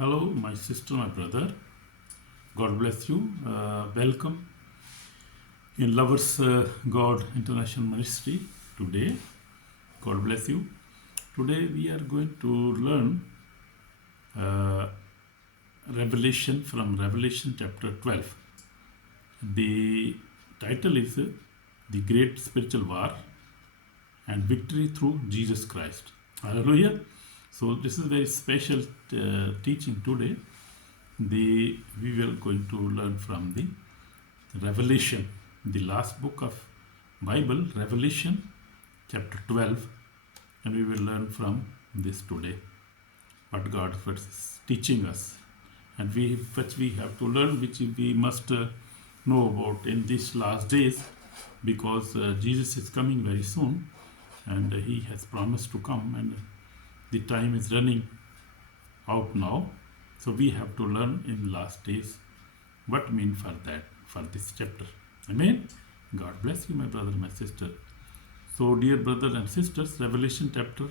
Hello, my sister, my brother. God bless you. Welcome in Lovers God International Ministry today. God bless you. Today we are going to learn uh, Revelation from Revelation chapter 12. The title is The Great Spiritual War and Victory Through Jesus Christ. Hallelujah. So this is a very special teaching today. We will going to learn from the Revelation, the last book of Bible, Revelation chapter 12, and we will learn from this today what God is teaching us, and which we have to learn, which we must know about in these last days, because Jesus is coming very soon, and he has promised to come, and the time is running out now. So we have to learn in last days what mean for that, for this chapter. Amen. God bless you, my brother, my sister. So, dear brothers and sisters, Revelation chapter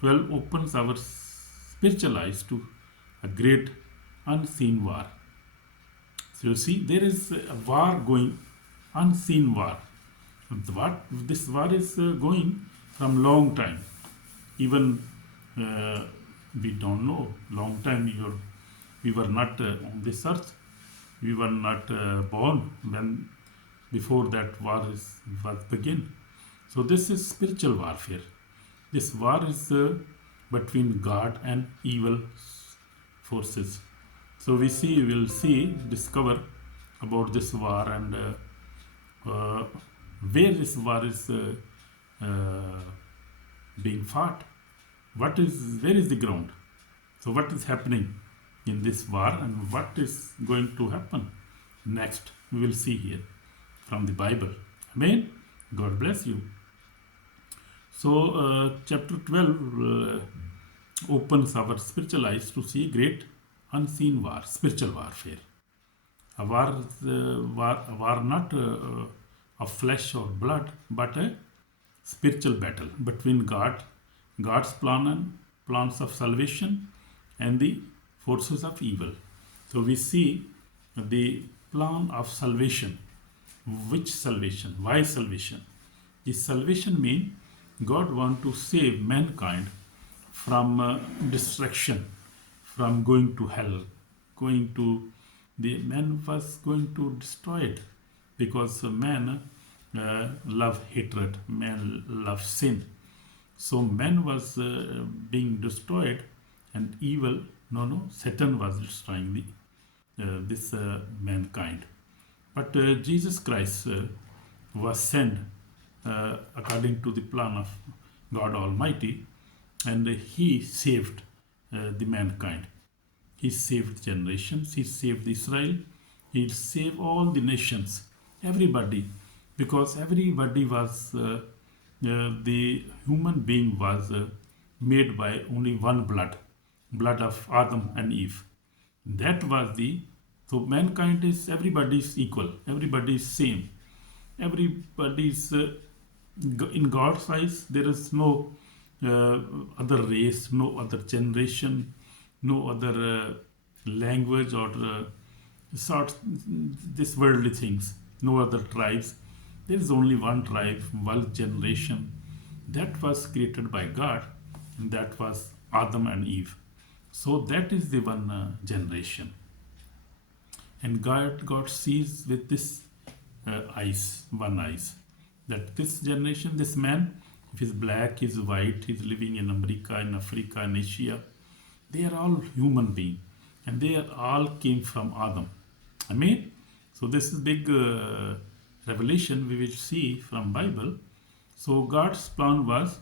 12 opens our spiritual eyes to a great unseen war. So you see, there is a war going, unseen war. This war is going from long time. Even we don't know. Long time we were not on this earth. We were not born when before that war was begin. So this is spiritual warfare. This war is between God and evil forces. So we will discover about this war, and where this war is being fought. Where is the ground? So what is happening in this war, and what is going to happen next? We will see here from the Bible. Amen. God bless you. So chapter 12 opens our spiritual eyes to see great unseen war, spiritual warfare. A war not of flesh or blood, but a spiritual battle between God's plans of salvation and the forces of evil. So we see the plan of salvation. Which salvation? Why salvation? This salvation means God wants to save mankind from destruction, from going to hell. Man was going to destroy it, because man love hatred, man love sin. So man was being destroyed, and Satan was destroying this mankind. But Jesus Christ was sent according to the plan of God Almighty, and he saved the mankind. He saved generations, he saved Israel, he saved all the nations, everybody, because everybody was, the human being was made by only one blood of Adam and Eve. That was so mankind is, everybody is equal, everybody is same, everybody is in God's eyes. There is no other race, no other generation, no other language or this worldly things, no other tribes. There is only one tribe, one generation that was created by God, and that was Adam and Eve. So that is the one generation. And God sees with this one eyes, that this generation, this man, if he's black, he's white, he's living in America, in Africa, in Asia, they are all human beings, and they all came from Adam. Amen. So this is big revelation we will see from Bible. So God's plan was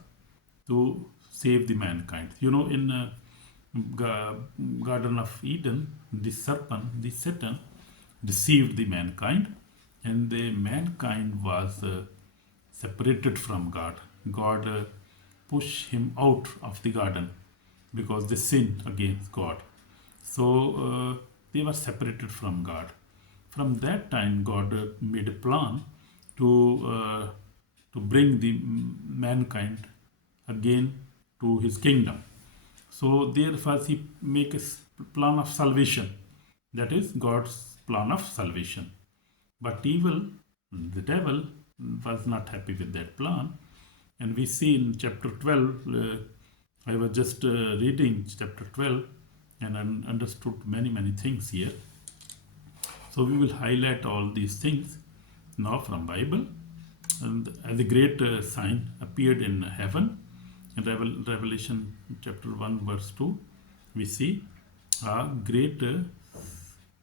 to save the mankind. In Garden of Eden, the Satan deceived the mankind, and the mankind was separated from God. God pushed him out of the garden because they sinned against God. So they were separated from God. From that time, God made a plan to bring the mankind again to his kingdom. So therefore he make a plan of salvation. That is God's plan of salvation. But evil, the devil, was not happy with that plan. And we see in chapter 12, I was just reading chapter 12 and understood many things here. So we will highlight all these things now from Bible. And as a great sign appeared in heaven, in Revelation chapter 1 verse 2, we see a great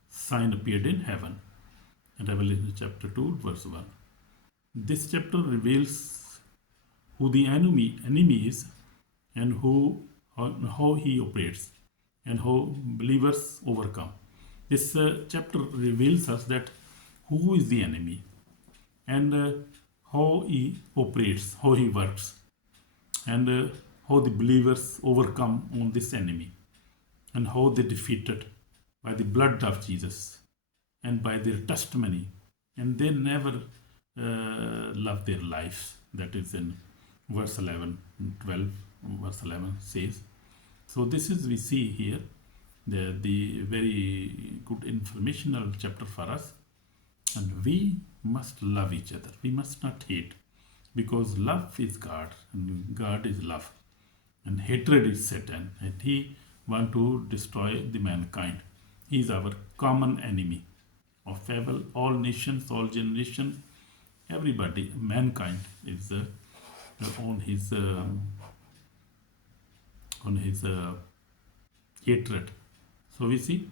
sign appeared in heaven. In Revelation chapter 2 verse 1. This chapter reveals who the enemy is and how he operates and how believers overcome. This chapter reveals us that who is the enemy and how he operates, how he works, and how the believers overcome on this enemy and how they defeated by the blood of Jesus and by their testimony, and they never love their lives. That is in verse 11, 12, verse 11 says. So this is, we see here the very good informational chapter for us. And we must love each other. We must not hate, because love is God and God is love, and hatred is Satan, and he want to destroy the mankind. He is our common enemy of all nations, all generations, everybody. Mankind is on his hatred. So we see,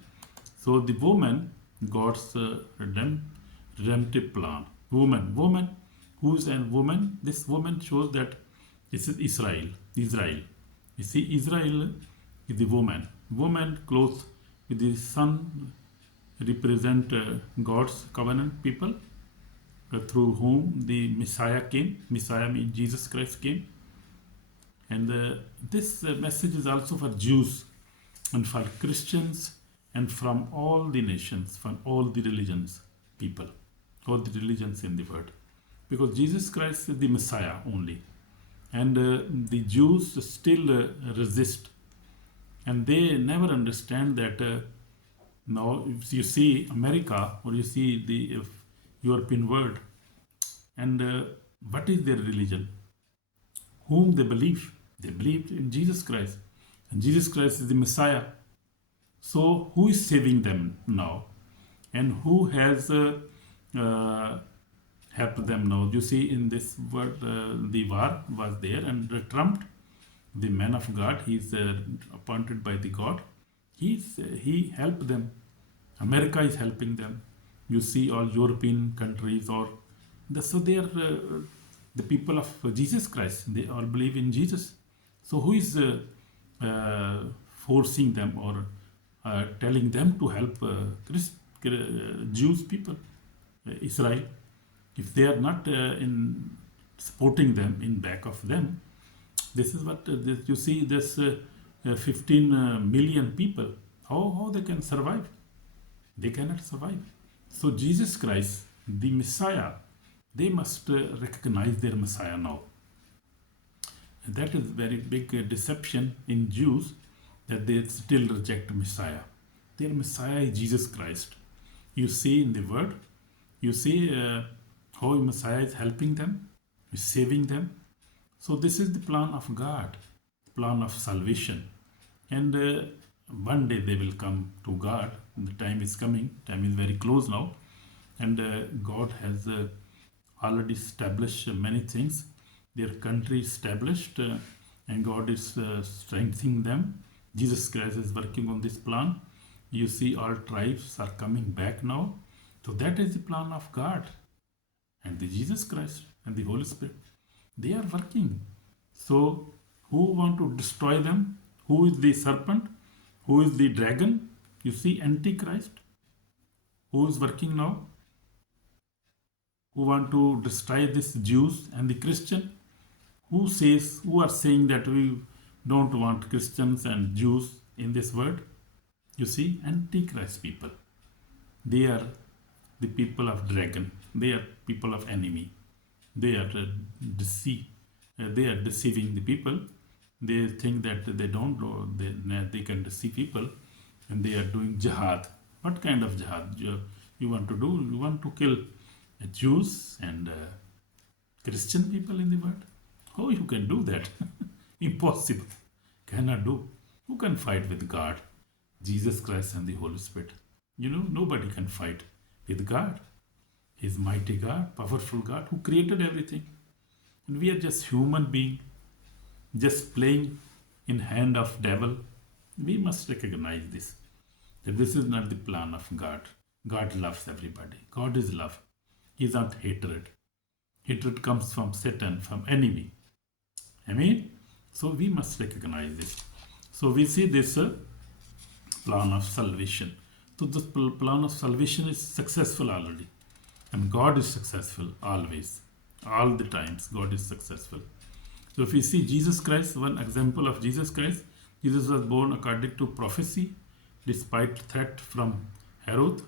so the woman, God's redemptive plan. Woman, who is a woman? This woman shows that this is Israel. You see, Israel is the woman. Woman clothed with the sun represent God's covenant people, through whom the Messiah came. Messiah means Jesus Christ came. And this message is also for Jews and for Christians and from all the nations, from all the religions, people, all the religions in the world. Because Jesus Christ is the Messiah only. And the Jews still resist. And they never understand that now if you see America or you see the European world, and what is their religion? Whom they believe? They believe in Jesus Christ. And Jesus Christ is the Messiah. So who is saving them now? And who has helped them now? You see, in this world, the war was there, and Trump, the man of God, he is appointed by the God. He helped them. America is helping them. You see, all European countries, so they are the people of Jesus Christ. They all believe in Jesus. So who is forcing them or telling them to help Jews people, Israel? If they are not in supporting them, in back of them, this is what you see. This 15 million people, how they can survive? They cannot survive. So Jesus Christ, the Messiah, they must recognize their Messiah now. And that is very big deception in Jews, that they still reject Messiah. Their Messiah is Jesus Christ. You see in the word, you see how Messiah is helping them, is saving them. So this is the plan of God, the plan of salvation. And one day they will come to God. The time is coming. Time is very close now. And God has already established many things. Their country is established, and God is strengthening them. Jesus Christ is working on this plan. You see, all tribes are coming back now. So that is the plan of God. And the Jesus Christ and the Holy Spirit, they are working. So who want to destroy them? Who is the serpent? Who is the dragon? You see, Antichrist. Who is working now? Who want to destroy these Jews and the Christian? Who are saying that we don't want Christians and Jews in this world? You see, Antichrist people. They are the people of dragon. They are people of enemy. They are deceiving the people. they think that they don't know, they can see people and they are doing jihad. What kind of jihad you want to do? You want to kill Jews and Christian people in the world? How you can do that? Impossible. Cannot do. Who can fight with God, Jesus Christ and the Holy Spirit? Nobody can fight with God. He's mighty God, powerful God who created everything. And we are just human being, just playing in hand of devil. We must recognize this, that this is not the plan of God. God loves everybody. God is love. He is not hatred. Hatred comes from Satan, from enemy. Amen? So we must recognize this. So we see this plan of salvation. So this plan of salvation is successful already. And God is successful always. All the times God is successful. So if we see Jesus Christ, one example of Jesus Christ, Jesus was born according to prophecy, despite threat from Herod.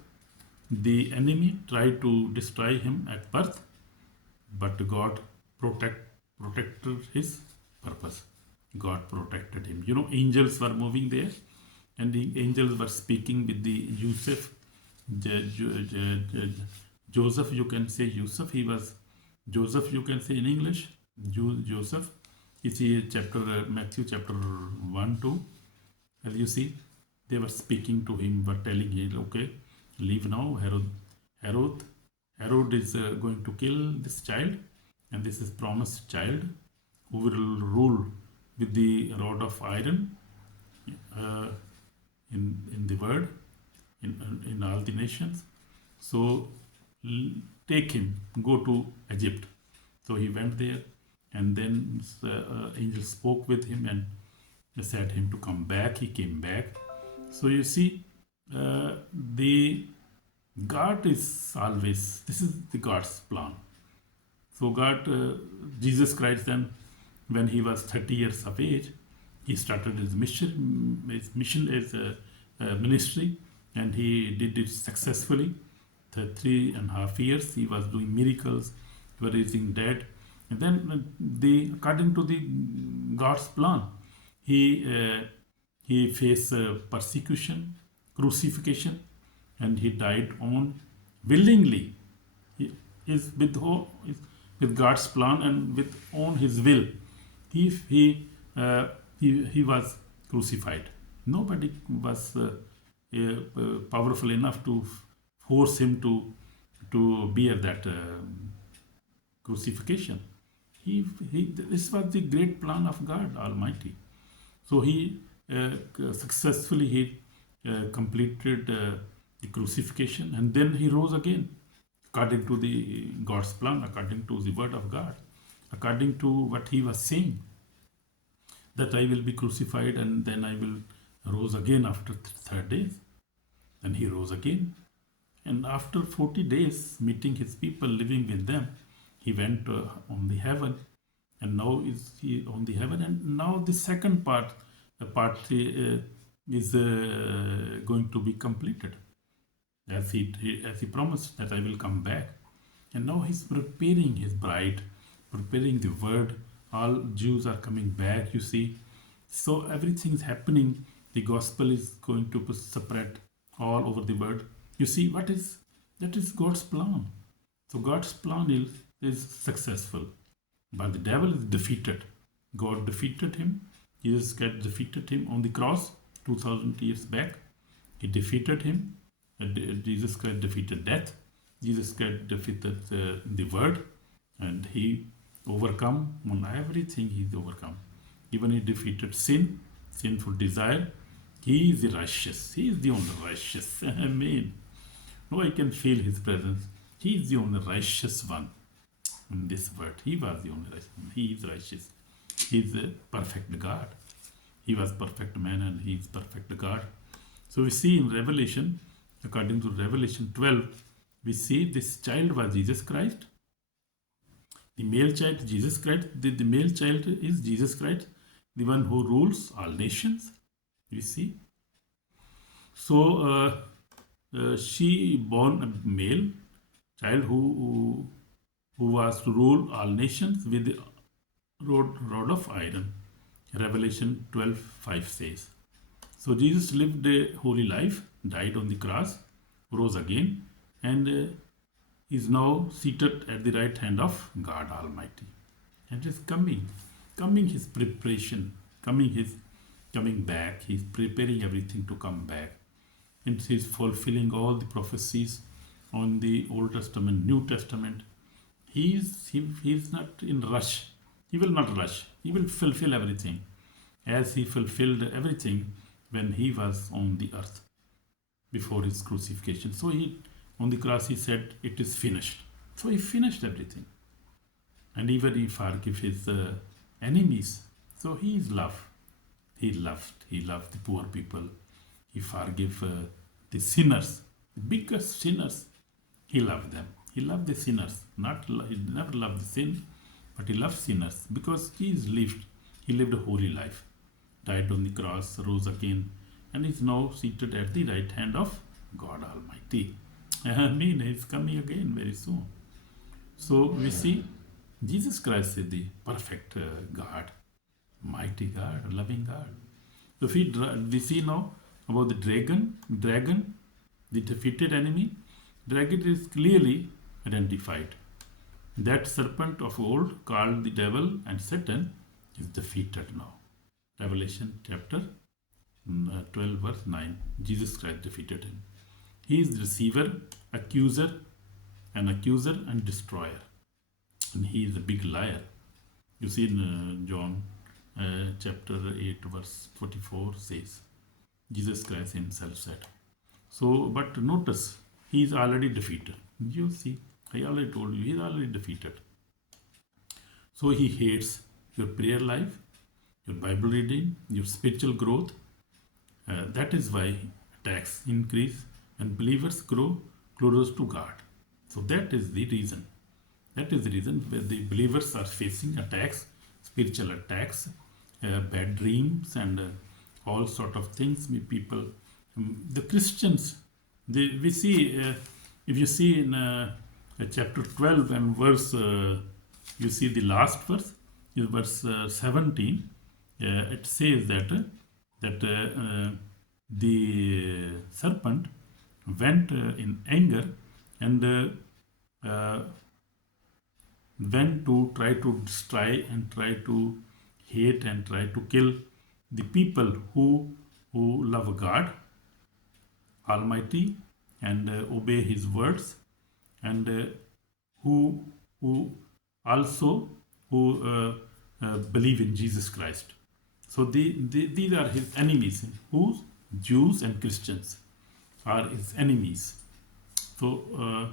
The enemy tried to destroy him at birth, but God protected his purpose. God protected him. Angels were moving there, and the angels were speaking with the Joseph, you can say Joseph. He was Joseph, you can say in English, Joseph. You see Matthew chapter 1, 2. As you see, they were speaking to him, were telling him, okay, leave now. Herod is going to kill this child, and this is promised child who will rule with the rod of iron in the world, in all the nations. So take him, go to Egypt. So he went there, and then angel spoke with him and said him to come back. He came back. So you see, the God is always, this is the God's plan. So Jesus Christ then, when he was 30 years of age, he started his mission as a ministry, and he did it successfully. 3.5 years he was doing miracles, raising dead, and then according to the God's plan, he faced persecution, crucifixion, and he died on willingly. He is with God's plan and with on his will. He was crucified. Nobody was powerful enough to force him to bear that crucifixion. This was the great plan of God Almighty. So he successfully completed the crucifixion, and then he rose again, according to the God's plan, according to the word of God, according to what he was saying, that I will be crucified and then I will rose again after 3 days. And he rose again. And after 40 days, meeting his people, living with them, he went on the heaven. And now is he on the heaven. And now the second part is going to be completed, as he promised that I will come back. And now he's preparing his bride, preparing the word. All Jews are coming back, you see. So everything is happening. The gospel is going to spread all over the world. You see, that is God's plan. So God's plan is successful, but the devil is defeated. God defeated him. Jesus Christ defeated him on the cross 2000 years back. He defeated him. Jesus Christ defeated death. Jesus Christ defeated the word, and he overcome on everything. He's overcome. Even he defeated sin, sinful desire. He is the righteous. He is the only righteous. Amen. No, I can feel his presence. He is the only righteous one in this world. He was the only righteous one. He is righteous. He is a perfect God. He was perfect man and he is perfect God. So we see in Revelation, according to Revelation 12, we see this child was Jesus Christ. The male child, Jesus Christ. The male child is Jesus Christ, the one who rules all nations. You see. So she born a male child who was to rule all nations with the rod of iron. Revelation 12:5 says. So Jesus lived a holy life, died on the cross, rose again, and is now seated at the right hand of God Almighty. And is coming his preparation, coming back. He's preparing everything to come back. And he's fulfilling all the prophecies on the Old Testament, New Testament. He's not in rush. He will not rush. He will fulfill everything as he fulfilled everything when he was on the earth before his crucifixion. So he on the cross he said, "It is finished." So he finished everything, and even he forgave his enemies. So he is love. He loved the poor people. He forgave the sinners, the biggest sinners. He loved them. He loved the sinners. He never loved the sin, but he loved sinners because he lived a holy life, died on the cross, rose again, and is now seated at the right hand of God Almighty. I mean, he's coming again very soon. So we see Jesus Christ is the perfect God, mighty God, loving God. So we see now about the dragon, the defeated enemy. Dragon is clearly identified. That serpent of old, called the devil and Satan, is defeated now. Revelation chapter 12 verse 9. Jesus Christ defeated him. He is the deceiver, accuser and destroyer. And he is a big liar. You see in John chapter 8 verse 44 says, Jesus Christ himself said. So, but notice, he is already defeated. You see, I already told you, he is already defeated. So he hates your prayer life, your Bible reading, your spiritual growth. That is why attacks increase and believers grow closer to God. So that is the reason. That is the reason where the believers are facing attacks, spiritual attacks, bad dreams, and all sort of things. People, the Christians, we see, if you see in chapter 12 and verse, you see the last verse, is verse 17. It says that the serpent went in anger and went to try to destroy and try to hate and try to kill the people who love God Almighty and obey His words, and who also believe in Jesus Christ. So these are His enemies. Who? Jews and Christians are His enemies. So,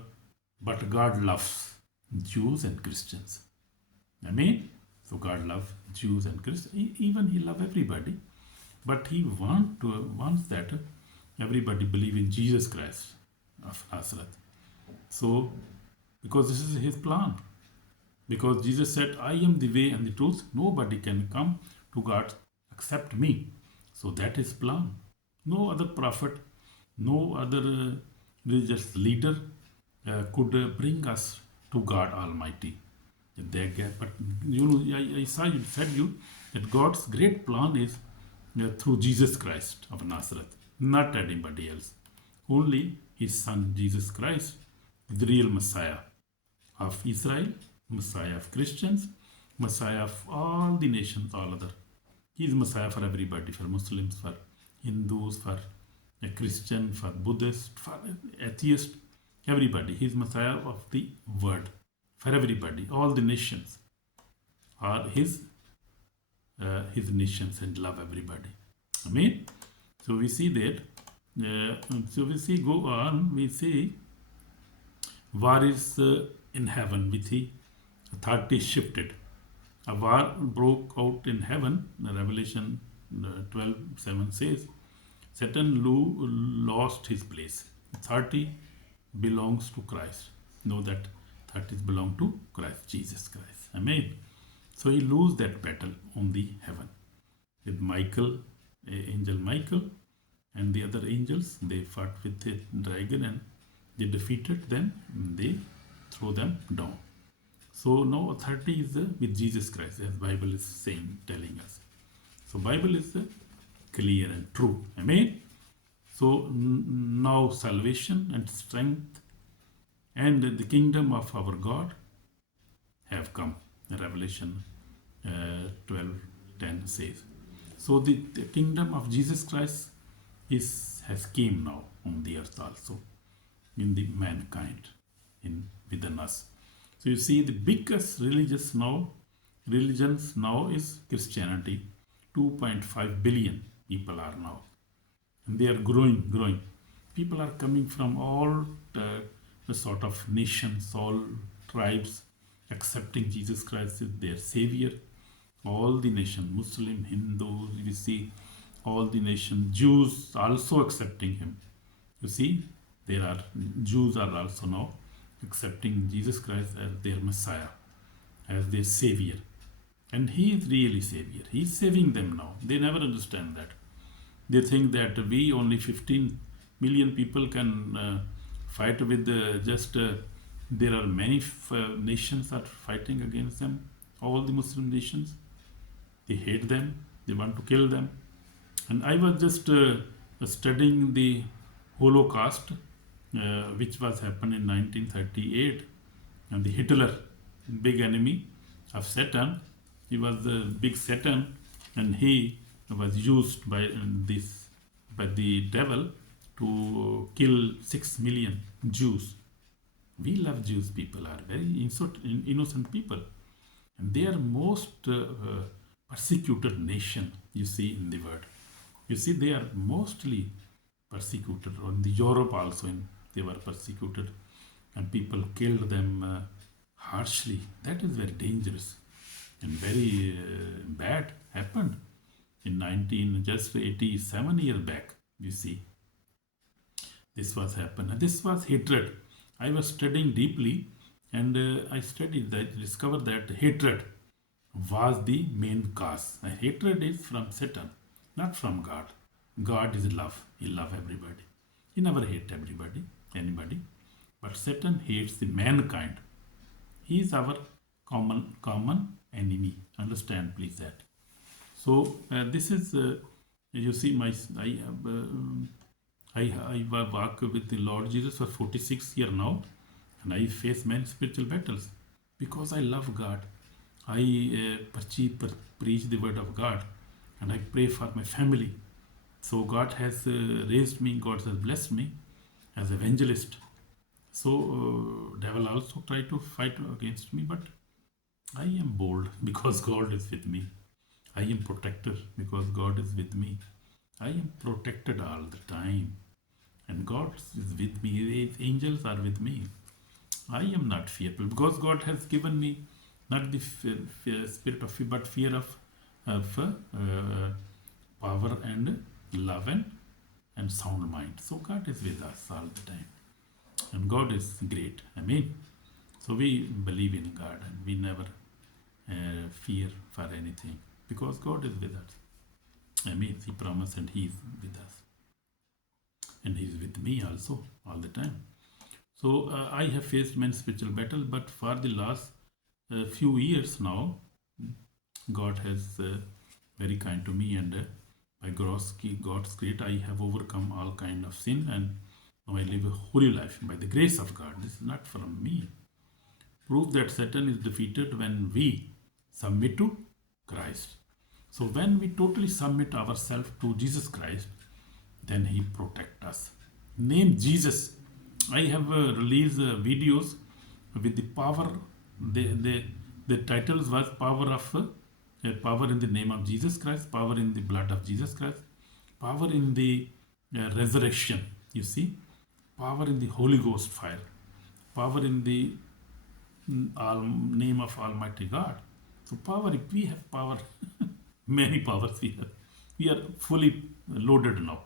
but God loves Jews and Christians. Amen. So God loves Jews and Christians. Even He loves everybody, but He wants that everybody believe in Jesus Christ of Nazareth. So, because this is His plan. Because Jesus said, "I am the way and the truth. Nobody can come to God except me." So that is plan. No other prophet, no other religious leader could bring us to God Almighty. But you know, I said you that God's great plan is through Jesus Christ of Nazareth, not anybody else. Only His Son Jesus Christ, the real Messiah of Israel, Messiah of Christians, Messiah of all the nations, all other. He is Messiah for everybody, for Muslims, for Hindus, for a Christian, for Buddhist, for atheist, everybody. He is Messiah of the world, for everybody. All the nations are His nations and love everybody. Amen. So we see that. So we see, go on, we see war is in heaven with the authority shifted. A war broke out in heaven. Revelation 12:7 says, Satan lost his place. Authority belongs to Christ. Know that authority belongs to Christ, Jesus Christ. Amen. So he lose that battle on the heaven with Michael, angel Michael, and the other angels. They fought with the dragon and they defeated them. They throw them down. So now authority is with Jesus Christ, as Bible is saying, telling us. So Bible is clear and true. Amen. So now salvation and strength and the kingdom of our God have come. Revelation 12:10 says. So the kingdom of Jesus Christ has came now on the earth also, in the mankind, in within us. So you see, the biggest religions now is Christianity. 2.5 billion people are now, and they are growing. People are coming from all the sort of nations, all tribes, accepting Jesus Christ as their savior. All the nation, Muslim, Hindu, you see, all the nation, Jews also accepting him. You see, Jews are also now accepting Jesus Christ as their Messiah, as their savior. And he is really savior. He is saving them now. They never understand that. They think that we only 15 million people can fight with there are many nations are fighting against them. All the Muslim nations, they hate them. They want to kill them. And I was just studying the Holocaust, which was happened in 1938, and the Hitler, big enemy of Satan. He was the big Satan, and he was used by the devil to kill 6 million Jews. We love Jews. People are very innocent people, and they are most persecuted nation. You see in the world. You see, they are mostly persecuted. On the Europe also, they were persecuted, and people killed them harshly. That is very dangerous and very bad. Happened in 87 years back. You see, this was happened. And this was hatred. I was studying deeply, and I discovered that hatred was the main cause. And hatred is from Satan, not from God. God is love. He loves everybody. He never hates anybody. But Satan hates the mankind. He is our common enemy. Understand, please, that. So this is, you see, I walk with the Lord Jesus for 46 years now, and I face many spiritual battles because I love God. I preach the word of God, and I pray for my family. So God has raised me. God has blessed me as evangelist. So devil also try to fight against me, but I am bold because God is with me. I am protected because God is with me. I am protected all the time, and God is with me. His angels are with me. I am not fearful because God has given me not the spirit of fear, but fear of power and love and sound mind. So God is with us all the time, and God is great. Amen. So we believe in God, and we never fear for anything because God is with us. Amen. He promised, and He is with us, and He is with me also all the time. So I have faced many spiritual battles, but for the last few years now, God has very kind to me, and by God's grace, I have overcome all kind of sin, and now I live a holy life by the grace of God. This is not from me. Proof that Satan is defeated when we submit to Christ. So when we totally submit ourselves to Jesus Christ, then He protects us. Name Jesus. I have released videos with the power. The titles was power in the name of Jesus Christ, power in the blood of Jesus Christ, power in the resurrection. You see, power in the Holy Ghost fire, power in the name of Almighty God. So power, if we have power, many powers we have. We are fully loaded now.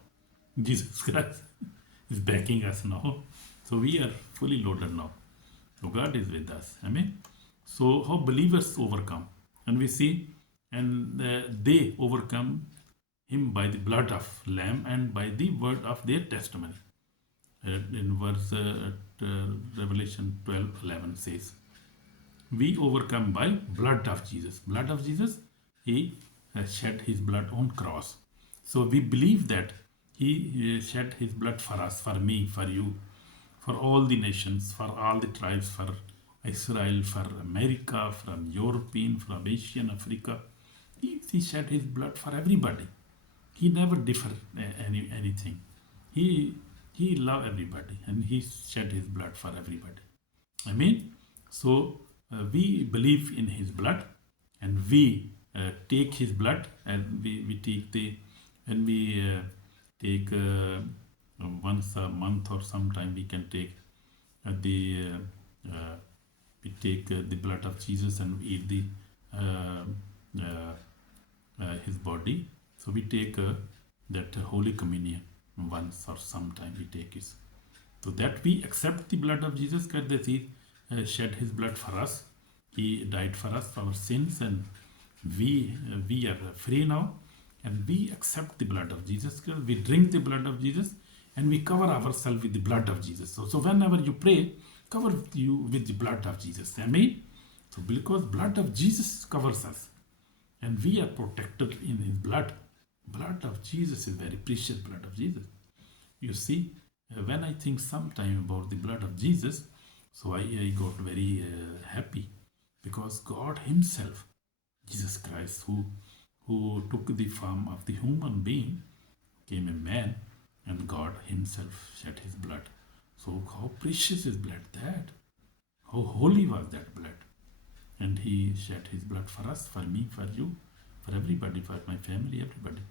Jesus Christ is backing us now. So we are fully loaded now. So God is with us. Amen. So how believers overcome. And we see, and they overcome Him by the blood of Lamb and by the word of their testimony. In verse Revelation 12:11 says, we overcome by blood of Jesus. Blood of Jesus, He shed his blood on cross. So we believe that he shed his blood for us, for me, for you, for all the nations, for all the tribes, for Israel, for America, from European, from Asian, Africa. He shed his blood for everybody. He never differed anything. He loved everybody and he shed his blood for everybody. Amen. So we believe in his blood and we take his blood, and we take the, when we take once a month or sometime we can take the we take the blood of Jesus and we eat the his body. So we take that Holy Communion once or sometime we take it. So that we accept the blood of Jesus Christ, that he shed his blood for us. He died for us, for our sins, and we are free now. And we accept the blood of Jesus Christ. We drink the blood of Jesus and we cover ourselves with the blood of Jesus. So whenever you pray, cover you with the blood of Jesus. Amen. So because blood of Jesus covers us and we are protected in his blood. Blood of Jesus is very precious, blood of Jesus. You see, when I think sometime about the blood of Jesus, so I got very happy, because God himself, Jesus Christ, who took the form of the human being, became a man, and God himself shed his blood. So how precious is blood that? How holy was that blood? And he shed his blood for us, for me, for you, for everybody, for my family, everybody.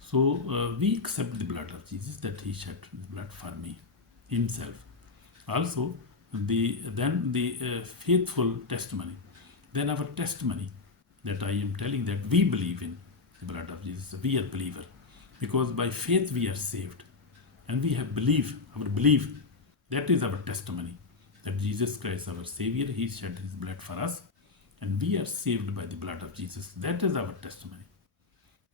So we accept the blood of Jesus, that he shed his blood for me, himself. Also, then the faithful testimony. Then our testimony, that I am telling that we believe in the blood of Jesus. We are believer, because by faith we are saved, and we have our belief. That is our testimony, that Jesus Christ, our Savior, he shed his blood for us, and we are saved by the blood of Jesus. That is our testimony.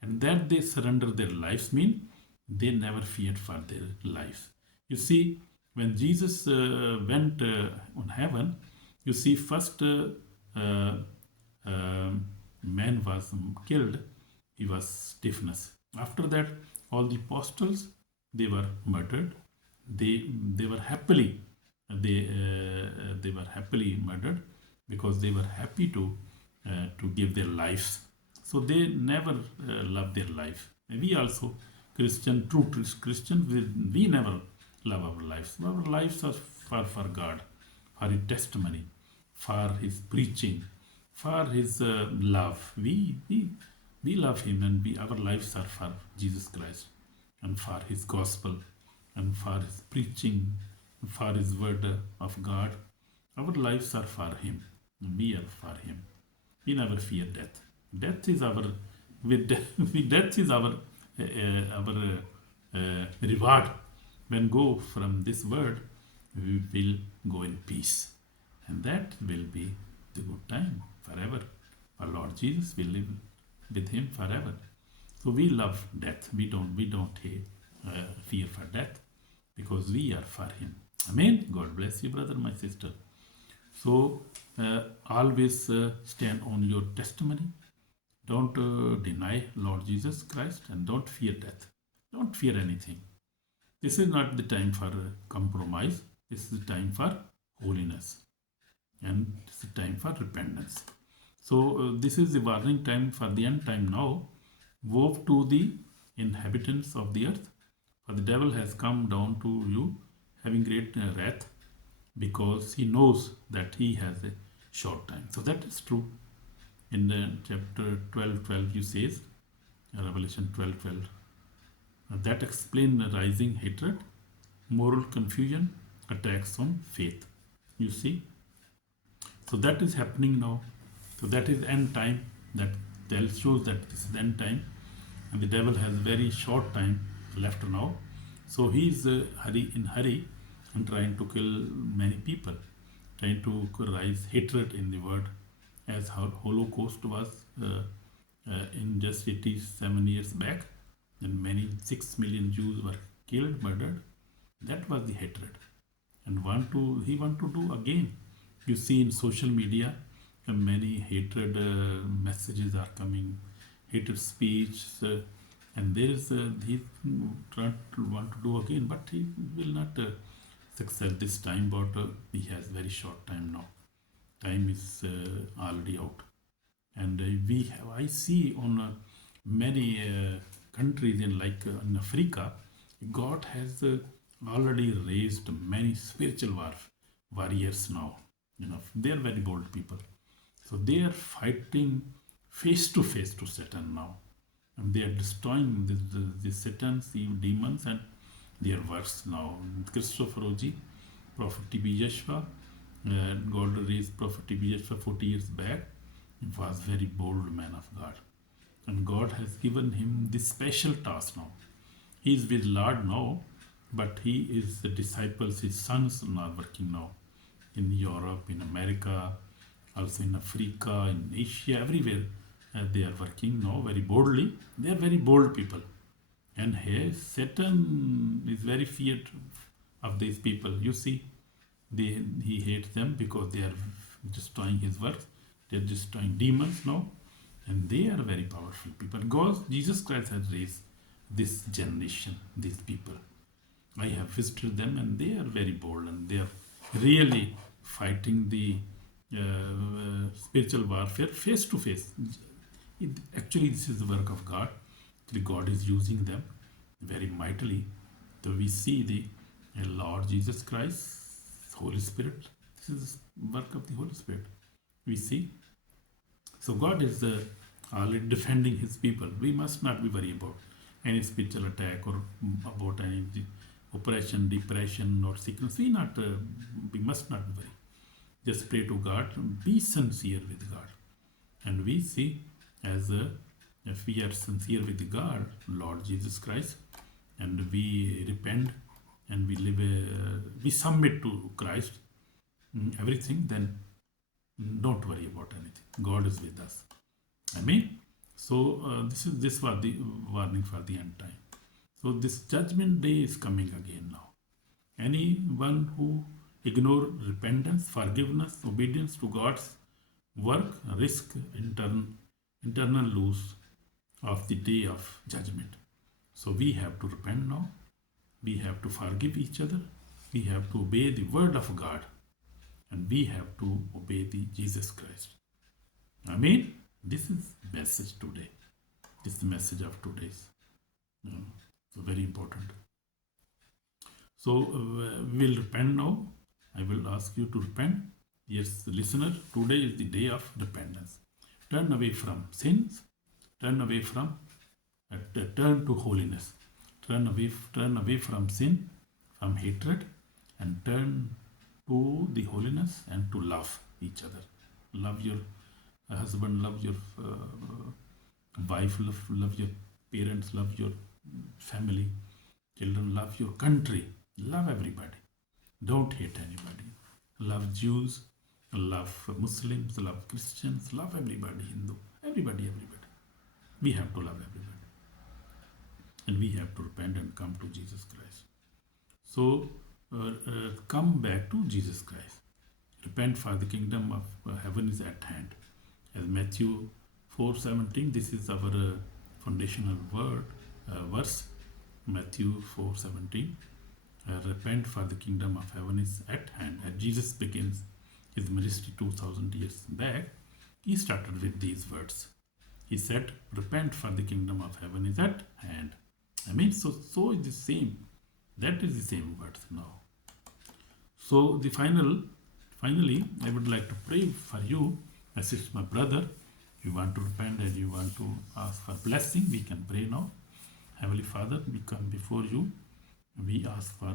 And that they surrender their lives mean they never feared for their lives. You see, when Jesus went on heaven, you see, first man was killed. He was Stephanus. After that, all the apostles, they were murdered. They were happily murdered, because they were happy to give their lives. So they never loved their life. And we also, true Christians, we never love our lives. Our lives are for God, for his testimony, for his preaching, for his love. We love him, and our lives are for Jesus Christ, and for his gospel, and for his preaching, for his word of God. Our lives are for him. We are for him. We never fear death. Death is our reward. When go from this world, we will go in peace, and that will be the good time forever. Our Lord Jesus will live with him forever. So we love death. We don't fear for death, because we are for him. Amen. God bless you, brother, my sister. So always stand on your testimony. Don't deny Lord Jesus Christ, and don't fear death. Don't fear anything. This is not the time for compromise. This is the time for holiness, and this is the time for repentance. So this is the warning time for the end time now. Woe to the inhabitants of the earth, for the devil has come down to you, having great wrath, because he knows that he has a short time. So that is true. In chapter 12, you says, Revelation 12, that explain the rising hatred, moral confusion, attacks on faith. You see, so that is happening now. So that is end time. That shows that this is end time, and the devil has very short time left now. So he is in hurry and trying to kill many people, trying to rise hatred in the world, as how Holocaust was in just 87 years back, and many 6 million Jews were killed, murdered. That was the hatred, and he want to do again. You see in social media, many hatred messages are coming, hatred speech, and there is he trying to want to do again, but he will not succeed this time. But he has very short time now. Time is already out, and we have. I see on many countries in Africa, God has already raised many spiritual warriors now. They are very bold people. So they are fighting face to face to Satan now. And they are destroying the Satan's demons and their works now. Christopher Oji, Prophet T.B. Yeshua, God raised Prophet T.B. Yeshua 40 years back. He was very bold man of God. And God has given him this special task now. He is with Lord now, but he is the disciples, his sons are working now in Europe, in America, also in Africa, in Asia, everywhere. They are working now very boldly. They are very bold people. And here Satan is very feared of these people. You see, he hates them because they are destroying his works. They are destroying demons now. And they are very powerful people. God, Jesus Christ has raised this generation, these people. I have visited them and they are very bold and they are really fighting the spiritual warfare face to face. Actually, this is the work of God. Actually, God is using them very mightily. So we see the Lord Jesus Christ, Holy Spirit. This is the work of the Holy Spirit. We see. So God is already defending his people. We must not be worried about any spiritual attack or about any oppression, depression or sickness. We must not be worried. Just pray to God, be sincere with God. And we see if we are sincere with God, Lord Jesus Christ, and we repent and we live, we submit to Christ, everything, then don't worry about anything. God is with us. Amen. So this was the warning for the end time. So this judgment day is coming again now. Anyone who ignore repentance, forgiveness, obedience to God's work risk internal loss of the day of judgment. So we have to repent now. We have to forgive each other. We have to obey the word of God. And we have to obey the Jesus Christ. Amen. This is the message today. This is the message of today's. So very important. So we'll repent now. I will ask you to repent. Yes, listener, today is the day of repentance. Turn away from sins. Turn away from, turn to holiness. Turn away from sin, from hatred, and turn to the holiness and to love each other. Love your husband, love your wife, love your parents, love your family, children, love your country, love everybody. Don't hate anybody. Love Jews, love Muslims, love Christians, love everybody, Hindu, everybody. We have to love everybody. And we have to repent and come to Jesus Christ. So come back to Jesus Christ. Repent, for the kingdom of heaven is at hand. As Matthew 4:17, this is our foundational verse. Matthew 4:17. Repent, for the kingdom of heaven is at hand. As Jesus begins his ministry 2000 years back, he started with these words. He said, repent, for the kingdom of heaven is at hand. I mean, so is the same. That is the same words now. So finally, I would like to pray for you, my sister, my brother. If you want to repent and you want to ask for blessing, we can pray now. Heavenly Father, we come before you. We ask for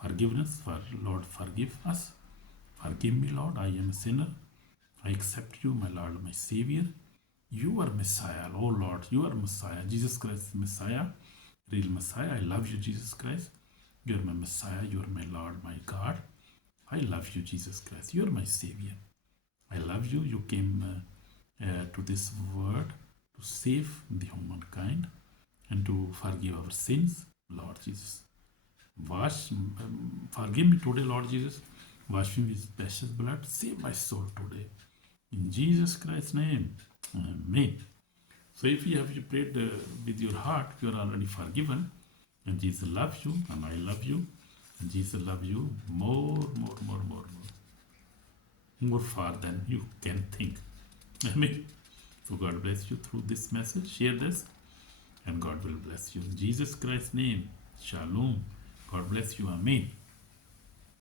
forgiveness. For Lord, forgive us. Forgive me, Lord. I am a sinner. I accept you, my Lord, my Savior. You are Messiah, oh Lord. You are Messiah. Jesus Christ is Messiah, real Messiah. I love you, Jesus Christ. You are my Messiah. You are my Lord, my God. I love you, Jesus Christ. You are my Savior. I love you. You came to this world to save the humankind and to forgive our sins, Lord Jesus. Forgive me today, Lord Jesus. Wash me with His precious blood. Save my soul today. In Jesus Christ's name. Amen. So if you have prayed with your heart, you are already forgiven. And Jesus loves you, and I love you. And Jesus loves you more far than you can think. Amen. So God bless you through this message. Share this, and God will bless you. In Jesus Christ's name. Shalom. God bless you. Amen.